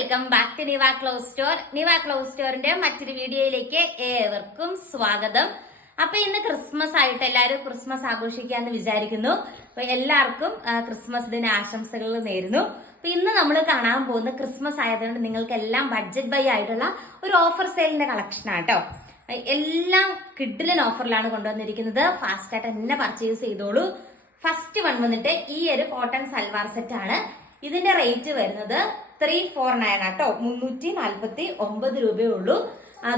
Welcome back to Niva cloth store. Niva cloth സ്റ്റോറിന്റെ മറ്റൊരു വീഡിയോയിലേക്ക് ഏവർക്കും സ്വാഗതം. അപ്പൊ ഇന്ന് ക്രിസ്മസ് ആയിട്ട് എല്ലാവരും ക്രിസ്മസ് ആഘോഷിക്കാന്ന് വിചാരിക്കുന്നു. അപ്പൊ എല്ലാവർക്കും ക്രിസ്മസ് ദിന ആശംസകൾ നേരുന്നു. അപ്പൊ ഇന്ന് നമ്മൾ കാണാൻ പോകുന്ന ക്രിസ്മസ് ആയതുകൊണ്ട് നിങ്ങൾക്ക് എല്ലാം ബഡ്ജറ്റ് ബൈ ആയിട്ടുള്ള ഒരു ഓഫർ സെയിലിന്റെ കളക്ഷൻ ആട്ടോ. എല്ലാം കിഡിലൻ ഓഫറിലാണ് കൊണ്ടുവന്നിരിക്കുന്നത്. ഫാസ്റ്റ് ആയിട്ട് തന്നെ പർച്ചേസ് ചെയ്തോളൂ. ഫസ്റ്റ് വൺ വന്നിട്ട് ഈ ഒരു കോട്ടൺ സൽവാർ സെറ്റ് ആണ്. ഇതിന്റെ റേറ്റ് വരുന്നത് 349 ആട്ടോ. 349 രൂപയേ ഉള്ളൂ.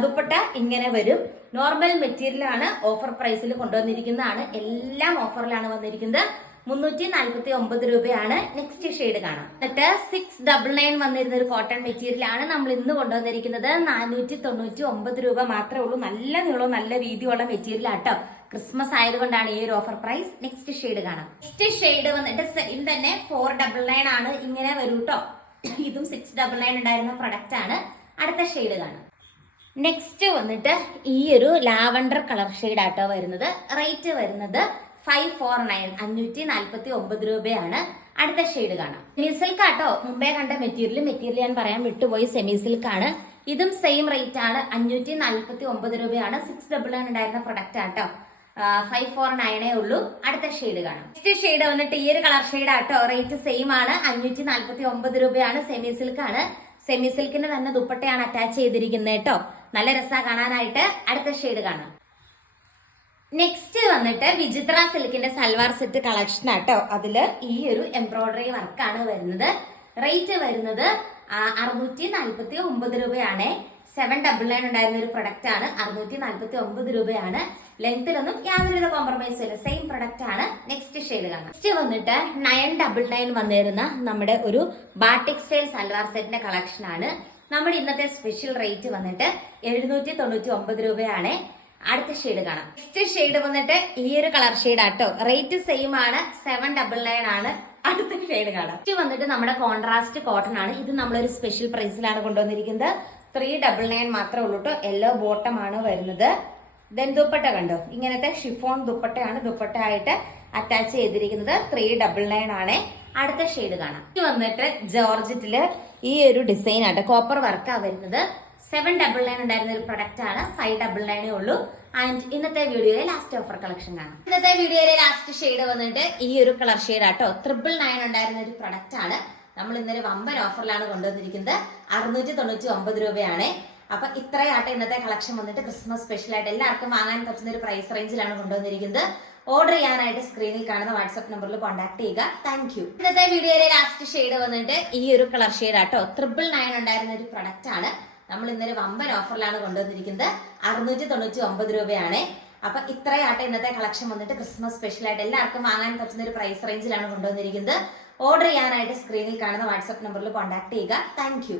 ദുപ്പട്ട ഇങ്ങനെ വരും. നോർമൽ മെറ്റീരിയൽ ആണ്. ഓഫർ പ്രൈസിൽ കൊണ്ടുവന്നിരിക്കുന്നതാണ്. എല്ലാം ഓഫറിലാണ് വന്നിരിക്കുന്നത്. 349 രൂപയാണ്. നെക്സ്റ്റ് ഷെയ്ഡ് കാണാം. എന്നിട്ട് 699 വന്നിരുന്ന ഒരു കോട്ടൺ മെറ്റീരിയൽ ആണ് നമ്മൾ ഇന്ന് കൊണ്ടുവന്നിരിക്കുന്നത്. 499 രൂപ മാത്രമേ ഉള്ളൂ. നല്ല നീളവും നല്ല വീതിയുള്ള മെറ്റീരിയൽ ആട്ടോ. ക്രിസ്മസ് ആയതുകൊണ്ടാണ് ഈ ഒരു ഓഫർ പ്രൈസ്. നെക്സ്റ്റ് ഷെയ്ഡ് കാണാം. നെക്സ്റ്റ് ഷെയ്ഡ് വന്നിട്ട് സെയിം തന്നെ 499 ആണ്. ഇങ്ങനെ വരും കേട്ടോ. ഇതും 699 ഉണ്ടായിരുന്ന പ്രൊഡക്റ്റ് ആണ്. അടുത്ത ഷെയ്ഡ് കാണാം. നെക്സ്റ്റ് വന്നിട്ട് ഈ ഒരു ലാവണ്ടർ കളർ ഷെയ്ഡ് ആട്ടോ വരുന്നത്. റേറ്റ് വരുന്നത് 549 549 രൂപയാണ്. അടുത്ത ഷെയ്ഡ് കാണാം. സെമി സിൽക്ക് ആട്ടോ. മുമ്പേ കണ്ട മെറ്റീരിയൽ ഞാൻ പറയാൻ വിട്ടുപോയി. സെമി സിൽക്ക് ആണ്. ഇതും സെയിം റേറ്റ് ആണ്. 549 രൂപയാണ്. 699 ഉണ്ടായിരുന്ന പ്രൊഡക്റ്റ് ആട്ടോ. 549 ഉള്ളൂ. അടുത്ത ഷെയ്ഡ് കാണാം. നെക്സ്റ്റ് ഷെയ്ഡ് വന്നിട്ട് ഈ ഒരു കളർ ഷെയ്ഡ് ആട്ടോ. റേറ്റ് സെയിം ആണ്. 549 രൂപയാണ്. സെമി സിൽക്ക് ആണ്. സെമി സിൽക്കിന്റെ തന്നെ ദുപ്പട്ടയാണ് അറ്റാച്ച് ചെയ്തിരിക്കുന്നത് കേട്ടോ. നല്ല രസമാണ് കാണാനായിട്ട്. അടുത്ത ഷെയ്ഡ് കാണാം. നെക്സ്റ്റ് വന്നിട്ട് വിചിത്ര സിൽക്കിന്റെ സൽവാർ സെറ്റ് കളക്ഷൻ ആട്ടോ. അതില് ഈ ഒരു എംബ്രോയിഡറി വർക്കാണ് വരുന്നത്. റേറ്റ് വരുന്നത് 649 രൂപയാണ്. 799 ഉണ്ടായിരുന്ന ഒരു പ്രൊഡക്റ്റ് ആണ്. 649 രൂപയാണ്. ലെങ്ത്തിലൊന്നും യാതൊരുവിധ കോംപ്രമൈസും ഇല്ല. സെയിം പ്രൊഡക്റ്റ് ആണ്. നെക്സ്റ്റ് ഷെയ്ഡ് കാണാം. നെക്സ്റ്റ് വന്നിട്ട് 999 വന്നിരുന്ന നമ്മുടെ ഒരു ബാട്ടിക് സ്റ്റൈൽ സൽവാർ സെറ്റിന്റെ കളക്ഷൻ ആണ്. നമ്മുടെ ഇന്നത്തെ സ്പെഷ്യൽ റേറ്റ് വന്നിട്ട് 799 രൂപയാണ്. അടുത്ത ഷെയ്ഡ് കാണാം. നെക്സ്റ്റ് ഷെയ്ഡ് വന്നിട്ട് ഈ ഒരു കളർ ഷെയ്ഡ് ആട്ടോ. റേറ്റ് സെയിം ആണ്. 799 ആണ്. അടുത്ത ഷെയ്ഡ് കാണാം. നെക്സ്റ്റ് വന്നിട്ട് നമ്മുടെ കോൺട്രാസ്റ്റ് കോട്ടൺ ആണ്. ഇത് നമ്മളൊരു സ്പെഷ്യൽ പ്രൈസിലാണ് കൊണ്ടുവന്നിരിക്കുന്നത്. 399 മാത്രമേ ഉള്ളൂ കേട്ടോ. യെല്ലോ ബോട്ടം ആണ് വരുന്നത്. ദെൻ ദുപ്പട്ട കണ്ടോ. ഇങ്ങനത്തെ ഷിഫോൺ ദുപ്പട്ടയാണ് ദുപ്പട്ട ആയിട്ട് അറ്റാച്ച് ചെയ്തിരിക്കുന്നത്. 399 ആണ്. അടുത്ത ഷെയ്ഡ് കാണാം. ഇത് വന്നിട്ട് ജോർജറ്റില് ഈ ഒരു ഡിസൈൻ ആട്ടോ. കോപ്പർ വർക്കാ വരുന്നത്. 799 ഉണ്ടായിരുന്ന ഒരു പ്രൊഡക്റ്റ് ആണ്. 599 ഉള്ളൂ. ആൻഡ് ഇന്നത്തെ വീഡിയോയിലെ ലാസ്റ്റ് ഓഫർ കളക്ഷൻ കാണാം. ഇന്നത്തെ വീഡിയോയിലെ ലാസ്റ്റ് ഷെയ്ഡ് വന്നിട്ട് ഈ ഒരു കളർ ഷെയ്ഡ് ആട്ടോ. 999 ഉണ്ടായിരുന്ന ഒരു പ്രൊഡക്റ്റ് ആണ്. നമ്മൾ ഇന്നൊരു വമ്പൻ ഓഫറിലാണ് കൊണ്ടുവന്നിരിക്കുന്നത്. 699 രൂപയാണ്. അപ്പൊ ഇത്രയാട്ടെ ഇന്നത്തെ കളക്ഷൻ വന്നിട്ട് ക്രിസ്മസ് സ്പെഷ്യൽ ആയിട്ട് എല്ലാവർക്കും വാങ്ങാൻ പറ്റുന്ന ഒരു പ്രൈസ് റേഞ്ചിലാണ് കൊണ്ടുവന്നിരിക്കുന്നത്. ഓർഡർ ചെയ്യാനായിട്ട് സ്ക്രീനിൽ കാണുന്ന വാട്സ്ആപ്പ് നമ്പറിൽ കോൺടാക്ട് ചെയ്യുക. Thank you. ഇന്നത്തെ വീഡിയോയിലെ ലാസ്റ്റ് ഷെയ്ഡ് വന്നിട്ട് ഈ ഒരു കളർ ഷെയ്ഡ് ആട്ടോ. 999 ഉണ്ടായിരുന്ന ഒരു പ്രൊഡക്റ്റ് ആണ്. നമ്മൾ ഇന്നൊരു വമ്പൻ ഓഫറിലാണ് കൊണ്ടുവന്നിരിക്കുന്നത്. 699 രൂപയാണ്. അപ്പൊ ഇത്രയാട്ടെ ഇന്നത്തെ കളക്ഷൻ വന്നിട്ട് ക്രിസ്മസ് സ്പെഷ്യൽ ആയിട്ട് എല്ലാവർക്കും വാങ്ങാൻ പറ്റുന്ന ഒരു പ്രൈസ് റേഞ്ചിലാണ് കൊണ്ടുവന്നിരിക്കുന്നത്. ഓർഡർ ചെയ്യാനായിട്ട് സ്ക്രീനിൽ കാണുന്ന വാട്സ്ആപ്പ് നമ്പറിൽ കോൺടാക്ട് ചെയ്യുക. Thank you.